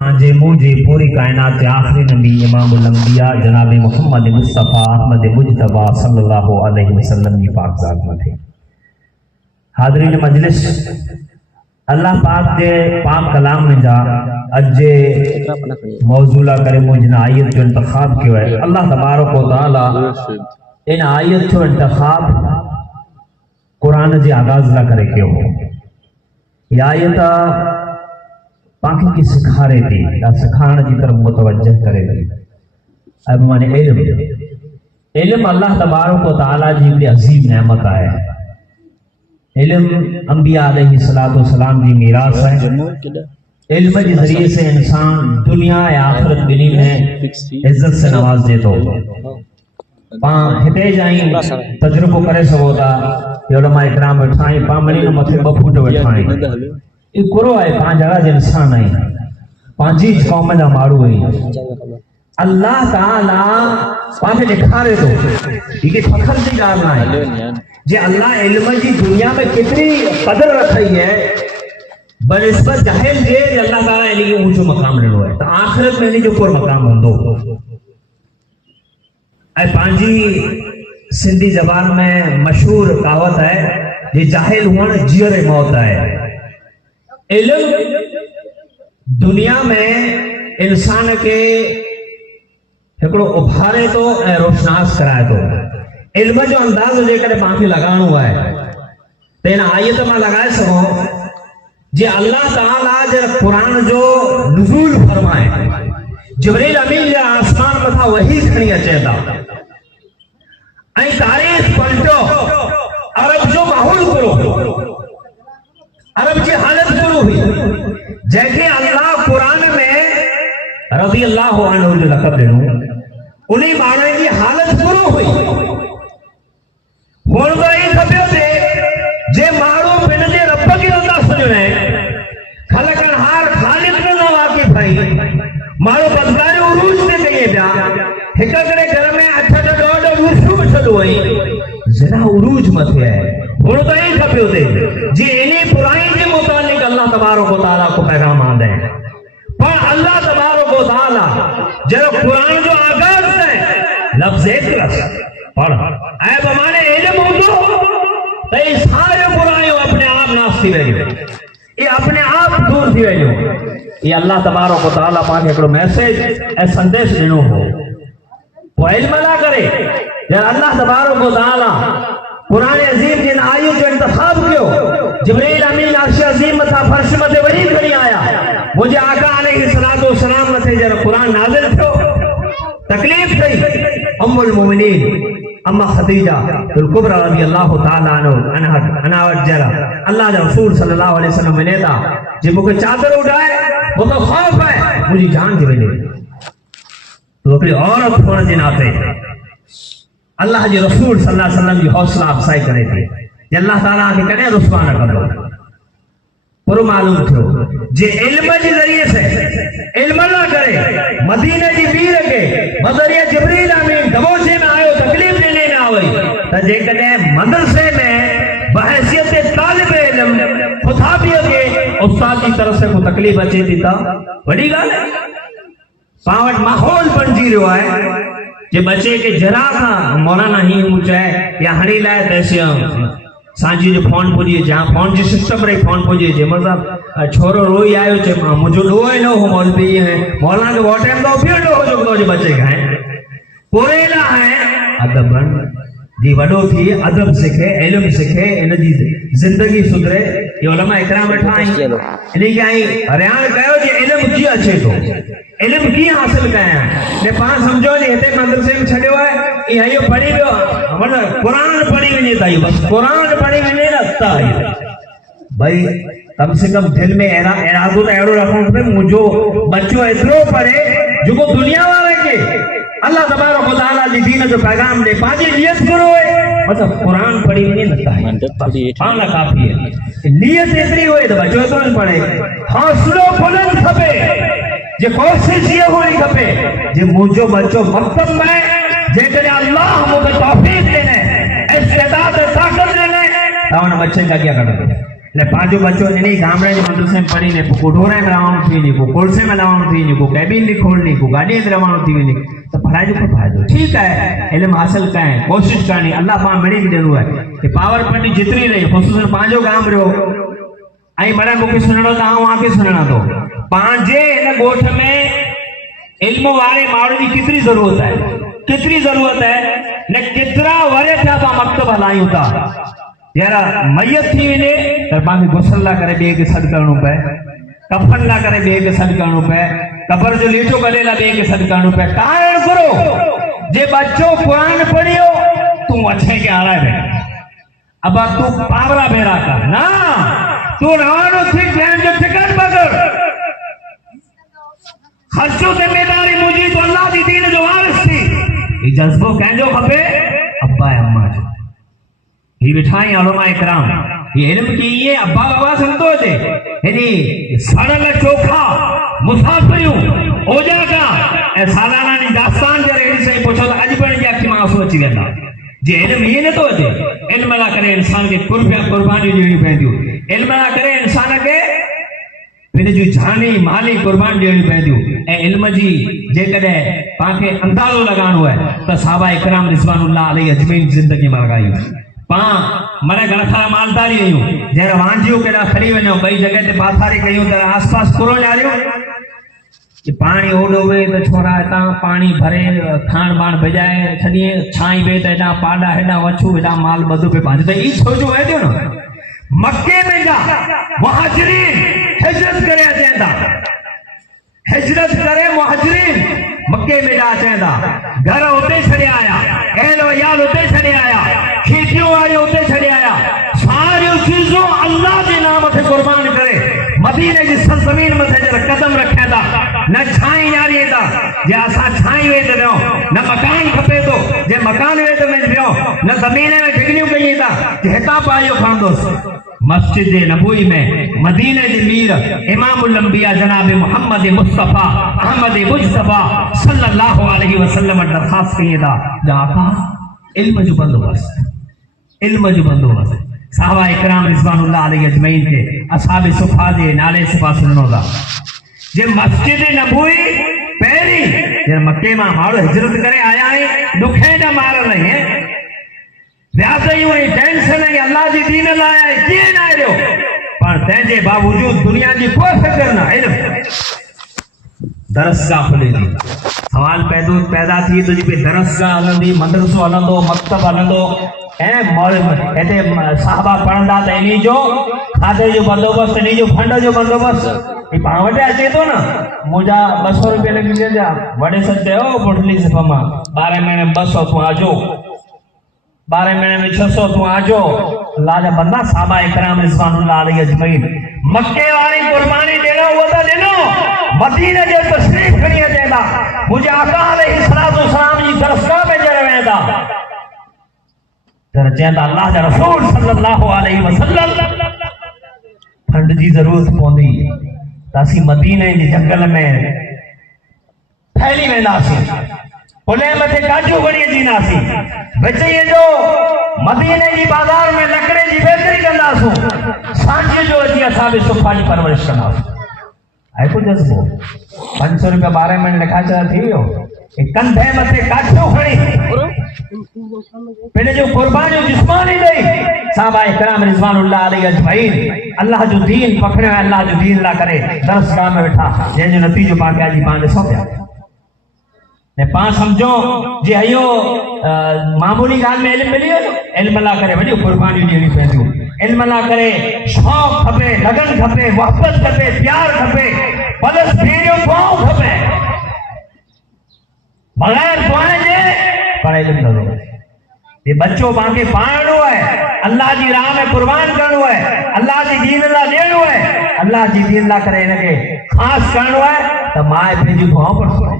जे मुझे पूरी कायनात के आखिरी नबी इमामुल अंबिया जनाब मोहम्मद मुस्तफ़ा अहमद मुजतबा सल्लल्लाहु अलैहि वसल्लम की पाक ज़ात में थे। हाज़रीन मजलिस, अल्लाह पाक के पाक कलाम में जा अजे मौजूला करे मुझे आयत जो इंतखाब किया है। अल्लाह तबारक व तआला इन आयत जो इंतखाब कुरान जे आगाज़ ला करे क्यों हो। यह आयत पाकी की सिखारे थी या सिखाण की तरफ मुतवज्जह करे थी। अब माने इल्म अल्लाह तबारक व तआला जी बड़ी अजीम नेमत है। इल्म अंबिया अलैहिस्सलातु वस्सलाम की मीरास है। इल्म के जरिए से इंसान दुनिया या आखिरत बिनी में इज्जत से नवाज दे तो पा हिते जाई तजुर्बो करे सको था। उलमा इकराम बैठाई पामणी न मथे ब फुट बैठाई ये कुरो है पांच जगह जे इंसान है पांजी कौम जा मारू है। अल्लाह ताला पाके दिखारे तो ये फखर की गाल ना है जे अल्लाह इल्म की दुनिया में कितनी कदर रखी है बनिस्बत जाहिल जे अल्लाह ताला इनके ऊंचो मकाम लेनो है। तो आखिरत में इनके ऊपर मकाम होंदो ऐ पांजी सिंधी जबान में मशहूर कहावत है जे जाहिल हुअण जियर मौत है। इल्म दुनिया में इंसान के हिकड़ो उभारे तो ऐं रोशनास कराए तो। इल्म जो अंदाज़ जेकॾहिं पाण खे लॻाइणो आहे त इन आयत मां लॻाए सघूं जे अल्लाह ताला जे क़ुरान जो नुज़ूल फरमाए। जिब्रील अमीन जा आसमान मथां वही खणी अचे था ऐं तारीख़ पलटो। अरब जो माहौल करो अरब की हालत शुरू हुई जैसे अल्लाह कुरान में रज़ी अल्लाह अन्हु जो लक़ब ॾिनो उन्हीं माण्हुनि की हालत शुरू हुई। हुण त ई खपियो थे जे माण्हू पिण जे रब खे नथा सुञाणे ख़लक़नहार ख़ालिक़ में न वाक़िफ़ आहिनि। माण्हू बदकारी उरूज ते कई पिया हिक करे घर में 8 ॾोढ वूसू छॾो आई ज़रा उरूज मथे आहे। हुण त ई खपियो थे जे इन्हीं बुराई के मुतालिक अल्लाह तबारक व तआला को पैगाम आंदे पर अल्लाह तबारक व तआला जब कुरान जो आगाज है लफ्ज इखलास पढ़ ऐ बमाने इल्म होंदो त ई सारे बुराइयों अपने आप नाश थी वेंदियूं ये अपने आप दूर थी वेंदियूं। ये अल्लाह तबारक व तआला पाके हिकड़ो मैसेज ऐं संदेश ॾिनो हो। वो इल्म ला करे जब अल्लाह तबारक व तआला कुरान अजीम जिन आयत जो इंतखाब कियो जिब्रील अमीन अर्श अजीम मथा फर्श मथे वरी खणी आया। मुझे आका अलैहिस्सलातु वस्सलाम मथे जब कुरान नाज़िल थियो तकलीफ थई उम्मुल मोमिनीन अम्मा खदीजा बिल कुबरा रज़ी अल्लाह ताला अन्हा जरा अल्लाह जा रसूल सल्लल्लाहु अलैहि वसल्लम वने था जे मुके चादर उड़ाए वो तो खौफ है मुझी जान थी वने। तो अपनी औरत होने के नाते अल्लाह जे रसूल सल्लल्लाहु अलैहि वसल्लम की हौसला अफजाई करे थी जे अल्लाह ताला के कदे रुसवा न कंदो। पर मालूम थियो जे इल्म के जरिए से इल्म ना करे मदीने की मीर के बदरिया जिब्रील अमीन दबोचे में आयो तकलीफ देने न आवई त जे कदे मदरसे में बहैसियत तालिब इल्म खुदा भी के उस्ताद की तरफ से को तकलीफ अचे थी ता बड़ी गाल है। पावट माहौल बणजी रहो है जे बच्चे के जरा का मौलाना ही ऊंचा है या हणी लाए तैसे सांझी जो फोन पुजी जहां फोन जी सिस्टम रे फोन पुजी जे मतलब छोरो रोई आयो जे मुझो लो है नो मौलवी है मौलाना के वो टाइम तो फिर लो जो तो बच्चे का है पूरेला है अदबन जी वडो थी अदब सीखे इल्म सीखे इन जी जिंदगी सुधरे। ये उलमा इकराम बैठा आई इन्हीं के आई हरियाण कयो जे इल्म की अच्छे तो इल्म की हासिल कया ने पा समझो जे हिते मदरसे में छड़ियो है ये यो पढ़ी वियो मतलब कुरान पढ़ी वने ताई बस कुरान पढ़ी वने न ता भाई कम से कम दिल में इरादो तो एड़ो रखो पे मुझो बच्चो इतरो पढ़े जो दुनिया वाले के अल्लाह तबारक व तआला जी दीन जो पैगाम दे पाजी नियत करो है मतलब कुरान पढ़ी वने न ता पाना काफी है। नियत इतनी होए तो बच्चो तो पढ़े हौसलो बुलंद खपे जे कोशिश ये होनी खपे जे मुझो बच्चो मकतब में जेकरे अल्लाह मुझे तौफीक देने इस्तेदाद ताकत देने तावन बच्चे का क्या करना એટલે પાંચો બચ્ચો એની ગામડા જે મદ્રસે પડીને કોઠોરા में रहવાનું थी नहीं को कोलसे में रहવાનું थी नहीं को केबिन ની खोलनी को गाड़ी में रहવાનું थी नहीं तो फराइज को फायदो ठीक है इल्म हासिल करें कोशिश करनी अल्लाह पाक मिली भी देनु है कि पावर पॉइंट जितनी रही खुसूसन पांचो गाम रहो आई बड़ा मुके सुनणो तो आऊं आके सुनणा तो पांजे इन गोठ में इल्म वाले माण्हू जी कितनी जरूरत है ने कितरा वरे था तो मकतब हलायूं था यार मैयत थी वने त पाके गुसल ला करे बे के सद करणो पे कफन ला करे बे के सद करणो पे कबर जो लेटो गले ला बे के सद करणो पे कारण करो जे बच्चो कुरान पढ़ियो तू अच्छे के आला है अब तू पावरा भेरा कर ना तू रवानो थी जैन जो टिकट बगर खर्चो जिम्मेदारी मुझी तो अल्लाह दी दीन जो वारिस थी ये जज्बो कहजो खपे अब्बा अम्मा जो ये बिठाई उलमा इकराम ये इल्म की ये अब्बा बाबा संतो जे यानी सड़ल चोखा मुसाफिरियों ओजागा ए सालाना नी दास्तान जरे एडी सही पूछो तो अज पण जे अखि में आंसू अची वेंदा जे इल्म ये न तो जे इल्म ला करे इंसान के कुर्बानी ॾियणी पवंदियूं इल्म ला करे इंसान के बिन जो जानी माली कुर्बान ॾियणी पवंदियूं ऐं इल्म जी जेकॾहिं पाके अंदाज़ो लगाणो है तो साहबा इकराम रिज़वानुल्लाह अलैहि अजमईन जिंदगी में लगाई पां मने गणखा मालदारी आयूं जरे वांजियो केड़ा खड़ी वणो कई जगह ते पाथारी कयूं त आसपास कुरो ॼारियो कि पानी ओडो वे तो छोरा ता पानी भरे खाण बाण बजाए छडिए छाई वे त एडा पाडा हेडा वछू एडा माल बधो पे बांध त ई छोजो है दियो न मक्के में जा मुहाजिरीन हिजरत करे अचेंदा हिजरत करे मुहाजिरीन मक्के में जा अचेंदा घर उते छड़े आया एलो याल उते छड़े आया खीटियों आयो उते छड़े आया सारियो चीजों अल्लाह के नाम ते कुर्बान करे मदीने की सरजमीन में जरा कदम रखेंदा न छाई यारी दा जे असा छाई वे ते रहो न मकान खपे तो जे मकान वे ते में रहो न जमीन में ठिकनियो कई दा जे हेता पायो खांदोस मस्जिद नबवी में मदीने के मीर इमामुल अंबिया जनाब मोहम्मद मुस्तफा अहमद मुस्तफा सल्लल्लाहु अलैहि वसल्लम दरखास्त कईदा जाका इल्म जो बंदोबस्त साहबा इकराम रिज़वानुल्लाह अलैहि अजमईन के असहाब सुफा दे नाले सुफा सुननो दा जे मस्जिद नबवी पहली जे मक्के में मारो हिजरत करे आया है दुखे न मार रहे हैं व्यासई हुई टेंशन है अल्लाह जी दीन लाया है किए ना आयो पर तेजे बावजूद दुनिया की कोई फिक्र ना इल्म दरसगाह खुले थी सवाल पैदा थी तो जी पे दरसगाह हलंदी मदरसो हलंदो मकतब हलंदो ऐं एते साहबा पढ़ंदा त इन्ही जो खाधे जो बंदोबस्त इन्ही जो फंड जो बंदोबस्त ई पाण वटि अचे थो न मुंहिंजा 200 रुपया लॻी वेंदा वॾे सचे हो पुटली सिफ़मा 12 महीने में 200 तूं आजो 12 महीने में 600 तू आजो अल्लाह जा बंदा साहबा इकराम रिज़वानुल्लाह अलैहि अजमईन मक्के वाली कुर्बानी देनो वो तो देनो मदीने जो तशरीफ खणी अचेंदा मुझे आका अलैहि सलातो सलाम जी दरसगाह में जर वेंदा तर चेंदा अल्लाह जा रसूल सल्लल्लाहु अलैहि वसल्लम फंड जी जरूरत पवंदी तासी मदीने जे जंगल में फैली वेंदासीं उले मथे काजू गणी जीनासीं बचई जो मदीने की बाजार में लकड़े की बेकरी कंदासूं सांझ जो अची असां बि सुखा जी परवरिश कंदासूं है को जज्बो 500 रुपया 12 महीने लिखा चला थी वियो कंधे मथे काजू खणी पहले जो कुर्बान जो जिस्मानी दई साहबा इकराम रिज़वानुल्लाह अलैहि अजमईन अल्लाह जो दीन पकड़े अल्लाह जो दीन ला करे दरसगाह में बैठा जे जो नतीजो पाके आज पांच सौ ने पांच समझो जे अयो मामूली गाल में इल्म मिलियो इल्म ला करे वडी कुर्बानी ॾियणी पवंदियूं इल्म ला करे शौक़ खपे लगन खपे मोहब्बत खपे प्यार खपे बलस भेड़ियो दुआऊं खपे बगैर दुआए जे पढ़ाई लिखो ये बच्चों बाकी पाणो है अल्लाह जी राह में कुर्बान करनो है अल्लाह जी दीन ला देनो है अल्लाह जी दीन ला करे इनके खास करनो है तो माए पे जी दुआऊं पढ़ो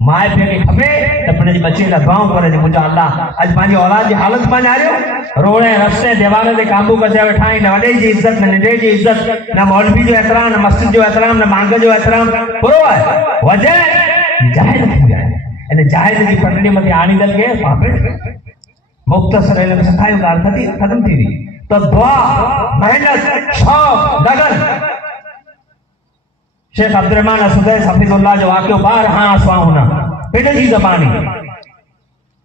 माए पे के खपे त अपने बच्चे ला दुआऊं करे जे मुंहिंजो अल्लाह अज पंहिंजी औलाद जी हालत में आरियो रोड़े रस्ते दीवार ते काबू करे वेठा आहिनि न वॾे जी इज्जत न नंढे जी इज्जत न मौलवी जो एहतराम न मस्जिद जो एहतराम न मांग जो एहतराम पूरो है वजह जाहिल थी विया आहिनि इन जाहिल जी पटड़ी मथे आणी दल के पापड़ मुख्तसर इल्म सिखायो ॻाल्हि ख़त्म थी वई تو دعا، محنت، شوق، لگن. شیخ عبدالرحمن السدیس حفظ اللہ جو واقعو بار ہاں آسواں ہونا پڑھ جی زبانی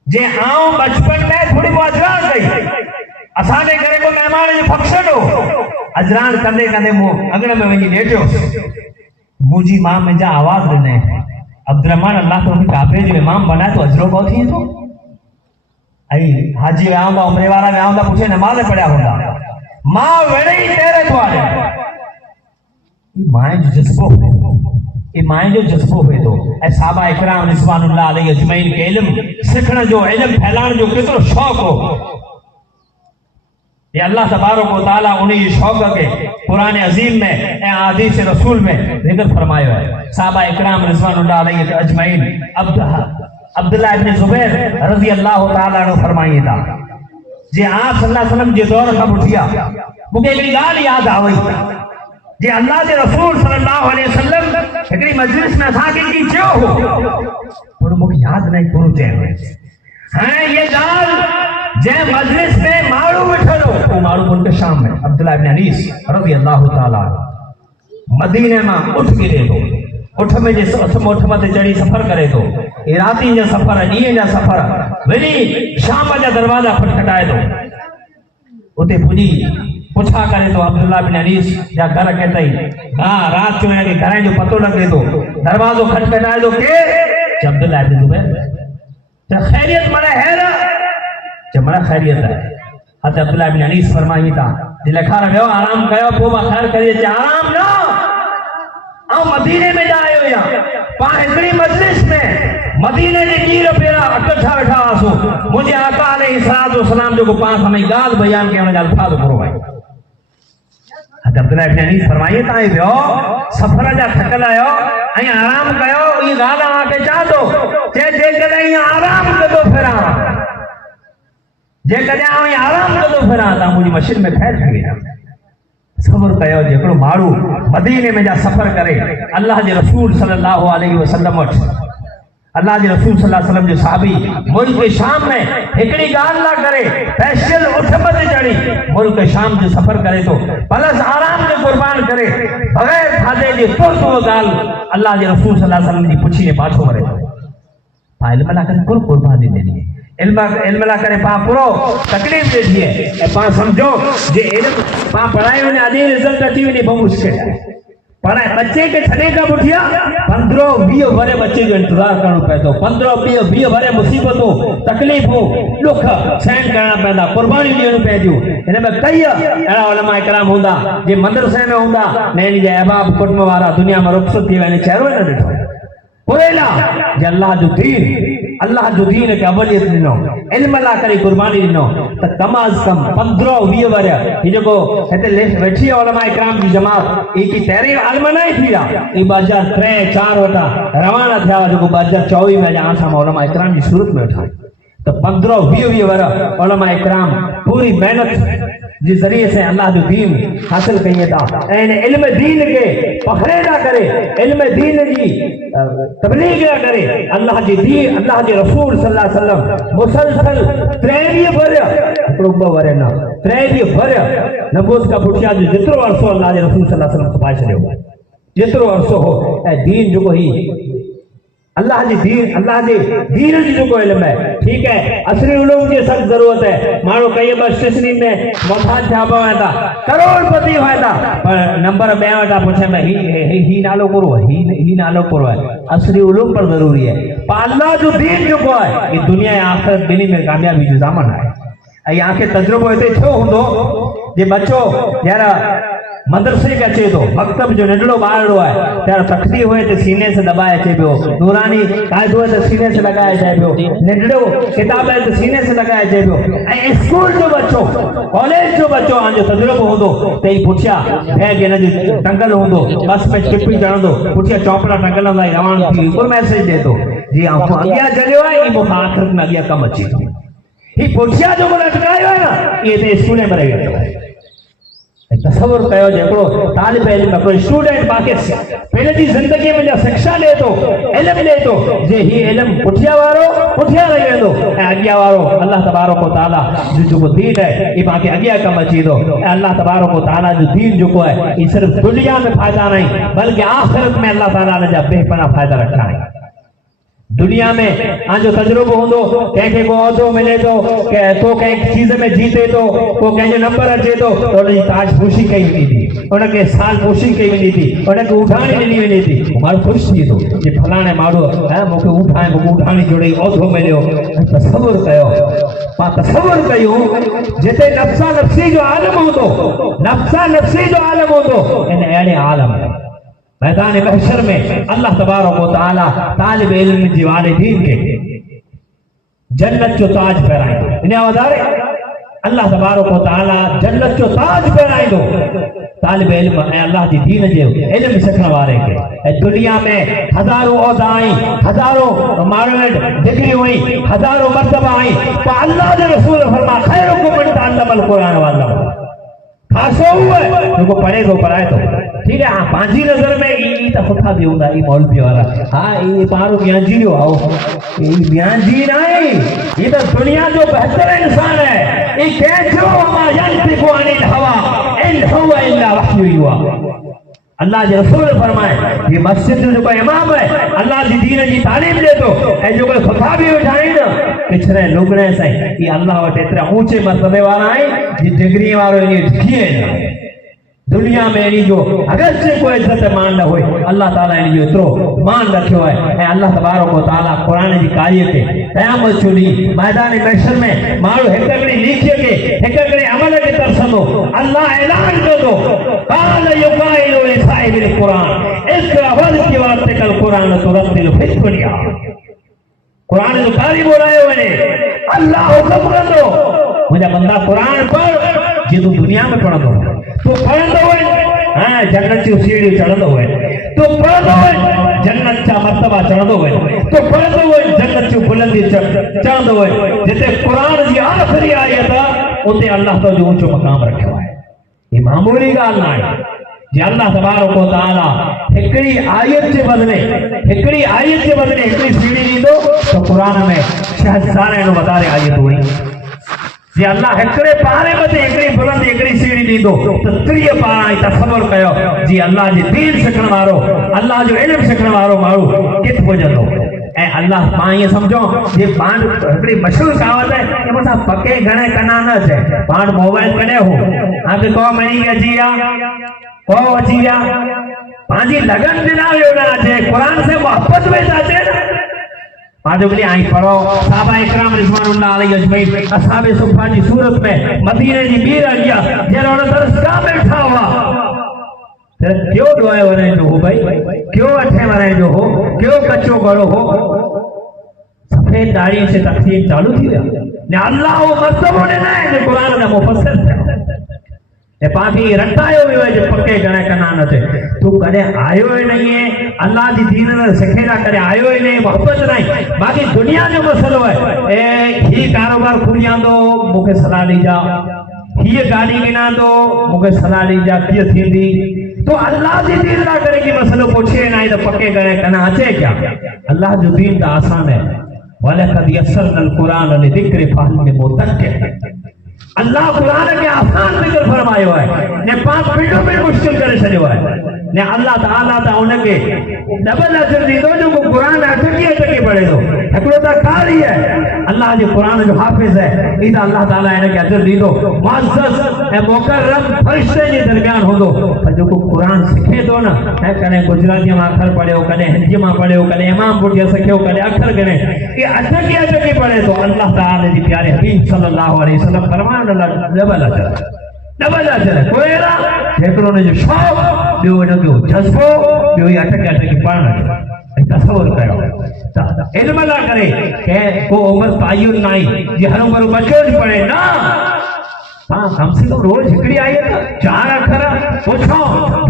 جے آؤں بچپن میں تھوڑی وہ اجران گئی اسانے کرے کو مہمان جو فکشن ہو اجران کندے کندے مو اگڑ میں ونجی لیٹو مجھے امام میں جا آواز دینے عبدالرحمن اللہ تو کعبے جو امام بنا تو اجرو بہت ہی تو ای حاجی میں آؤں گا عمرے والا میں آؤں گا پوچھے نماز پڑھا ہوگا ماں وڑے ہی تیرے تو آ جائے مائیں جو جذبو ہوئے یہ مائیں جو جذبو ہوئے تو اے صحابہ اکرام رضوان اللہ علیہ اجمعین کے علم سکھنا جو علم پھیلان جو کتنا شوق ہو یہ اللہ تبارک و تعالیٰ انہیں یہ شوق ہے کہ قرآن عظیم میں اے حدیث رسول میں ذکر فرمایا ہے. صحابہ اکرام رضوان اللہ علیہ اجمعین عبداللہ ابن زبیر رضی اللہ تعالیٰ نے فرمائی تھا جی آپ صلی اللہ علیہ وسلم جی دور کا بٹھیا مجھے ایک گال یاد آوئی جی اللہ کے رسول صلی اللہ علیہ وسلم ایک مجلس میں تھا کہ کی جو ہو اور مجھے یاد نہیں پورو چین ہوئے ہاں یہ گال جے مجلس میں مارو بٹھلو وہ مارو ملک شام میں عبداللہ ابن انیس رضی اللہ تعالیٰ مدینہ میں اٹھ کے دے دو اٹھ میں جس اٹھ میں چڑی سفر کرے دو راتی جا سفر ہے نیے جا سفر وینی شام جا دروازہ کھٹکھٹائے دو اتے پوجی پوچھا کرے تو عبداللہ بن انیس جا گھر کہتا ہی ہاں رات جو ہے کہ گھریں جو پتو لگے دو دروازہ کھٹکھٹائے دو کہ عبداللہ بن زبیر جا خیریت مرے ہے نا جا مرے خیریت ہے حضرت عبداللہ بن انیس فرمائی تھا جی لکھا رہے ہو آرام کرو پوبا خیر کریے چاہ آرام نہ آؤں مدینے میں جائے ہو یا پاہدری مجلس میں مدینے نے گیر پیرا اکٹھا بیٹھا آسو مجھے آقا علیہ السلام جو کو پاس ہمیں گال بیان کے ہمیں الفاظ کرو بھائی حضرت عبداللہ ابن انیس فرمائیے تائیں بیو سفر جا تھکل آئے ہو این آرام کہو یہ گالا آکے چاہ دو جے کدے یہ آرام کدو پھرا جے کدے آؤں یہ آرام کدو پھرا تا مجھے مشن میں پھیل گیا صبر کہو جکڑو مارو مدینے میں جا سفر کرے اللہ جے رسول صلی اللہ علیہ وسلم اللہ جے رسول صلی اللہ علیہ وسلم جو صحابی ملک شام میں ہکڑی گال نہ کرے پیشل اٹھمت چڑی ملک شام جو سفر کرے تو پلس آرام کے قربان کرے بغیر کھادے جے تو گال اللہ جے رسول صلی اللہ علیہ وسلم جی پچھی نے پاچھو مرے علم اللہ کرے کل قربانی دے دیئے علم اللہ کرے پاں پورو تکلیف دے دیئے پاں سمجھو جے علم پاں پڑھائی انہیں عدیل عزت رکھی ہوئی نہیں بہت مشکل ہے پڑھائے بچے کے چھنے کا بٹھیا 15-20 بھرے بچے جو انتظار کرنا پہتا 15-20 بھرے مصیبت ہو تکلیف ہو لکھ سین کرنا پہتا قربانی دینے پہتیو انہیں میں کئی ایڑا علماء اکرام ہوندہ جے مدرسے میں ہوندہ نہیں جے احباب کٹم وارا دنیا میں رخصت کی وینے چہروے نہ دیٹھو پوریلا جے اللہ جو دین کے اولیت دنو علم اللہ کرے قربانی دنو تو کم از کم 15-20 بھرے یہ جو کو بیٹھی علماء اکرام کی جماعت ایک ہی تحریر علم نہیں تھی یہ بازار 3-4 وٹا روانہ تھا جو کو بازار 24 میں جہاں سام علماء اکرام کی صورت میں اٹھائے تو 15-20 بھرے علماء اکرام پوری محنت جس ذریعے سے اللہ جو دین حاصل کیے تھا این علم دین کے پخرے نہ کرے علم دین کی تبلیغ نہ کرے اللہ جی دین اللہ جی رسول صلی اللہ علیہ وسلم مسلسل 3 بھریا اکڑو بھرے نہ 3 بھریا نبوت کا بٹھیا جو جترو عرصو اللہ جی رسول صلی اللہ علیہ وسلم خواہش رہے ہوا جترو عرصو ہو اے دین جو کو ہی اللہ جی دین جی جو کو علم ہے ٹھیک ہے عصری علوم کی سخت ضرورت ہے مارو کئی بار اسٹیشنی میں محتاج چھاپا ہوا تھا کروڑ پتی ہوا تھا پر نمبر میں آتا پوچھے میں ہی نالو کرو ہی نالو کرو ہے عصری علوم پر ضروری ہے پر اللہ جو دین جو کو ہے یہ دنیا آخرت دنی میں کامیابی جو زامن ہے یہاں کے تجربہ ہوتے چھو ہوں دو یہ بچوں یارا مدرسے کا چاہے دو مکتب جو نڈڑو باہر رہا ہے تیرا تختی ہوئے تو سینے سے دبائے چاہے بیو نورانی قائد ہوئے تو سینے سے لگائے چاہے بیو نڈڑو کتابیں تو سینے سے لگائے چاہے بیو اسکول جو بچوں کالج جو بچوں آن جو تجربہ ہو دو تیئی پوچھیا بھیگ یہ جو ٹنگل ہو دو بس میں چپی چڑھ دو پوچھیا چوپڑا ٹنگل ہوں دائی روان تھی اوپر میسیج دے دو جی آنکھوں اگیا جلے ہوئے یہ مخاطرت میں اگیا کم اچھی تھی یہ پوچھیا جو ملٹکائے ہوئے نا یہ تے اسکولیں برے گئے تصور कयो जेको तालिब इल्म कोई स्टूडेंट पाके पहले जी जिंदगी में शिक्षा ले तो इल्म ले तो जे ही इल्म पुठिया वारो पुठिया रही वेंदो ऐं अॻियां वारो अल्लाह तबारक व तआला जो जेको दीन है ये पाके अॻियां कम अची वेंदो ऐं अल्लाह तबारक व तआला जो दीन जेको है ये सिर्फ दुनिया में फ़ाइदा नहीं बल्कि आखिरत में अल्लाह ताला ने जा बेपना फ़ाइदा रखा है। दुनिया में आजो तजुर्बो होंदो कंहिंखे को औदो मिले तो को कंहिं चीज़ में जीते तो को कंहिंजो नंबर अचे तो उनजी ताज पोशी कई वेंदी थी उनखे साल पोशी कई वेंदी थी उनखे उठाणी ॾिनी वेंदी थी माण्हू ख़ुशि थी वेंदो जे फलाणे माण्हू मूंखे उठाणी जोड़े औदो मिलियो। तसवुर कयो मां तसवुर कयूं जिते नफ़्सा नफ़्सी जो आलम हूंदो नफ़्सा नफ़्सी जो आलम हूंदो इन अहिड़े आलम मैदान महशर में अल्लाह तबारक व तआला तालिब इल्म जी वालिदीन के जन्नत जो ताज पहराईंदो इन वधारे अल्लाह तबारक व तआला जन्नत जो ताज पहराईंदो तालिब इल्म ऐं अल्लाह जी दीन जो इल्म सिखण वारे के ऐं दुनिया में हज़ारों औदा आहिनि हज़ारों माण्हू डिग्रियूं आहिनि हज़ारों मर्तबा आहिनि पर अल्लाह जो रसूल फरमा खैरुकुम मन तअल्लमल क़ुरान व अल्लमहु खासो हुआ जो पढ़े तो पढ़ाए तो ठीक है। हाँ पांची नजर में ई तो सुठा भी होंदा ई मौलवी वाला हाँ ये पारो ज्ञानजी जो आओ ये ज्ञानजी नहीं ये तो दुनिया जो बेहतर इंसान है ये कैसे वमा यंतिकु अनिल हवा इन हुवा इल्ला वह्यु युहा। अल्लाह के रसूल फरमाए ये मस्जिद जो कोई इमाम है अल्लाह की दीन की तालीम दे तो ऐ जो कोई खुदा भी उठाई ना किछरे लोग ने सही ये अल्लाह वटे इतना ऊंचे मर्तबे वाला है ये डिग्री वालो ये किए ना दुनिया में इन्हीं जो अगर से कोई इज्जत मान न होए अल्लाह ताला इन्हीं जो इतरो मान रखियो है ऐं अल्लाह तबारक व तआला कुरान जी कारी के क़यामत चुनी मैदान महशर में माण्हू हिकड़ी लिखिए के हिकड़ी अमल के तरसंदो अल्लाह ऐलान कंदो क़ाल युक़ाइलु लिसाहिबिल क़ुरान इक़रा वरति वरतिकल क़ुरान तुरतिलु फिद दुनिया कुरान जो कारी बोलायो वने अल्लाह हुक्म कंदो मुंहिंजा बंदा कुरान पढ़ जे तू दुनिया में पढ़ंदो तो पढ़ंदो है हाँ जन्नत की सीढ़ी चढ़ंदो है तो पढ़ंदो है जन्नत का मर्तबा चढ़ंदो है तो पढ़ंदो है जन्नत की बुलंदी चढ़ंदो है जिते कुरान जी आखिरी आयत उते अल्लाह तो जो ऊंचो मकाम रखियो है ये मामूली गाल ना है जे अल्लाह तबारक व तआला हिकड़ी आयत के बदले हिकड़ी सीढ़ी ॾींदो तो कुरान में 6000 वधारे आयत हुई जे अल्लाह हिकड़े पारे मथे हिकड़ी बुलंदी हिकड़ी सीढ़ी ॾींदो त 30 पारा तसवुर कयो जी अल्लाह जी दीन सिखण वारो अल्लाह जो इल्म सिखण वारो माण्हू किथे पुॼंदो ऐं अल्लाह पाण ईअं सम्झो जे पाण हिकड़ी मशहूर कहावत है कि मूंसां पके घणे कना न अचे पाण मोबाइल कॾहिं हो हाणे को महीने अची विया को अची विया पंहिंजी लगन बिना वियो न अचे कुरान से मोहब्बत में त अचे न पाजो के लिए आई पढ़ो साहबा इकराम रिज़वानुल्लाह अलैहि अजमईन असहाबे सुफ़ा की सूरत में मदीने की मीर अगिया जरा दरसगाह बैठा हुआ फिर क्यों दुआए वने जो हो भाई क्यों अठे वने जो हो क्यों कच्चो गड़ो हो सफेद दाढ़ी से तकसीम चालू थी गया ने अल्लाह वो मर्तबो ने ना है कुरान का मुफस्सिर है ए पापी रटायो हुए जो पक्के गणे कना न थे तू कदे आयो ही नहीं है अल्लाह दी दीन ने सिखेरा करे आयो ही नहीं मोहब्बत नहीं बाकी दुनिया जो मसलो है ए ही कारोबार खुलिया दो मुके सलाह दी जा ही गाड़ी गिना दो मुके सलाह दी जा की थींदी तो अल्लाह दी दीन ना करे कि मसलो पूछे ना तो पक्के गणे कना अचे क्या अल्लाह जो दीन का आसान है वलक़द यस्सरनल कुरान लिज़िक्रि फहल मिन मुद्दक्किर अल्लाह कुरान के आसान जिक्र फरमायो है ने पांच मिनटों में मुश्किल करे छड़ियो है ने अल्लाह ताला ता उनके डबल अजर दी दो जो कुरान अटकी पढ़े दो एकड़ो ता कारी है अल्लाह जो कुरान जो हाफिज है इदा अल्लाह ताला इनके अजर दी दो मुअज़्ज़ज़ ए मुकर्रम फरिश्ते जे दरमियान होंदो जो कुरान सिखे दो ना है कने गुजराती में अखर पढ़ियो कने हिंदी में पढ़ियो कने इमाम पुठिया सिखियो कने अखर गने ये अटकी पढ़े तो अल्लाह ताला जी प्यारे हबीब सल्लल्लाहु अलैहि वसल्लम फरमाया डबल अजर कोयरा जेकरो ने जो शौक बियो न जो जज्बो बियो अटकी पढ़ण तसवुर कयो त इल्म ला करे के को उम्र पायु नहीं जे हर उम्र बच्चो पढ़े ना ہاں کم سے کم روز ہکڑی آئی ہے 4 اکھر پوچھو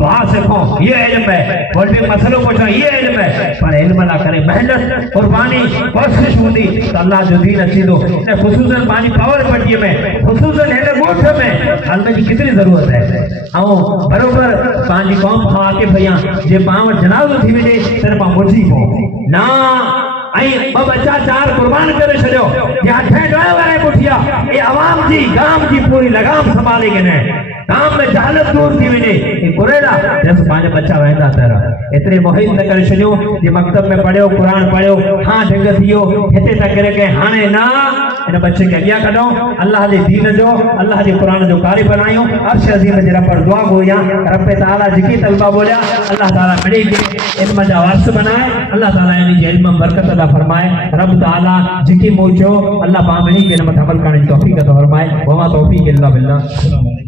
دعا سکھو یہ علم ہے کوئی مسئلو پوچھو یہ علم ہے پر علم نہ کرے محنت قربانی کوشش ہوندی تو اللہ جو دین اچھی دو خصوصاً پانی پاور پٹی میں خصوصاً گوٹھ میں علم کی کتنی ضرورت ہے برابر پانی قوم خواتے بھیاں جے پاور جنازو تھی وجے تیرے پا مجھی ہو نا بچہ 4 قربان کرے چھڑیو یہاں ٹھیڈوائے وارے پٹھیا اے عوام جی گام جی پوری لگام سنبھالے گے نے کام میں جہالت دور تھی ونے یہ قریدا جس پانچ بچہ ویندا تیرا اتنے محیط نہ کرے چھڑیو یہ مکتب میں پڑھیو قرآن پڑھیو ہاں ڈھنگ تھیو ہتے تک کرے کہ ہانے نا ان بچے کے اگیا کڈو اللہ دے دین جو اللہ دے قرآن جو قاری بنایو عرش عظیم جے رب پر دعا گویا رب تعالی جکی طلبہ بولیا اللہ تعالی مڑی کے علم جا وارث بنائے اللہ تعالی ان کے علم برکت عطا فرمائے رب تعالی جکی موچو اللہ پامنی کے نمت عمل کرنے کی توفیق عطا فرمائے وما توفیق الا بالله.